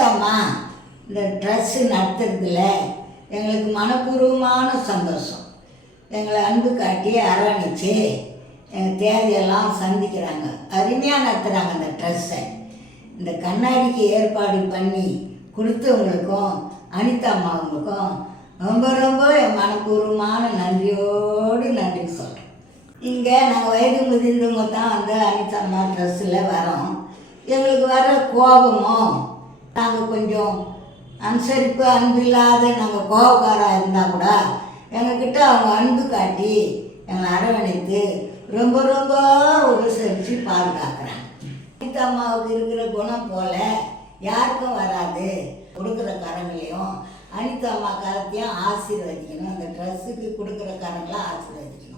அனிதாம்மா இந்த ட்ரெஸ்ஸு நடத்துறதுல எங்களுக்கு மனப்பூர்வமான சந்தோஷம். எங்களை அன்பு காட்டி அரவணைச்சு எங்கள் தேவையெல்லாம் சந்திக்கிறாங்க. அருமையாக நடத்துகிறாங்க அந்த ட்ரெஸ்ஸை. இந்த கண்ணாடிக்கு ஏற்பாடு பண்ணி கொடுத்தவங்களுக்கும் அனிதா அம்மாவுங்களுக்கும் ரொம்ப ரொம்ப என் மனப்பூர்வமான நன்றியோடு நன்றி சொல்கிறேன். இங்கே நாங்கள் வயது முதிர்ந்தவங்க தான் வந்து அனிதா அம்மா ட்ரெஸ்ஸில் வரோம். எங்களுக்கு வர கோபமும் நாங்கள் கொஞ்சம் அனுசரிப்பு அன்பு இல்லாத நாங்கள் கோபக்காராக இருந்தால் கூட எங்கக்கிட்ட அவங்க அன்பு காட்டி எங்களை அரவணைத்து ரொம்ப ரொம்ப உபசரித்து பாதுகாக்கிறாங்க. அனிதா அம்மாவுக்கு இருக்கிற குணம் போல் யாருக்கும் வராது. கொடுக்குற கரங்களையும் அனிதா அம்மா கரத்தையும் ஆசீர்வதிக்கணும். அந்த ட்ரெஸ்ஸுக்கு கொடுக்குற கரங்களை ஆசீர்வதிக்கணும்.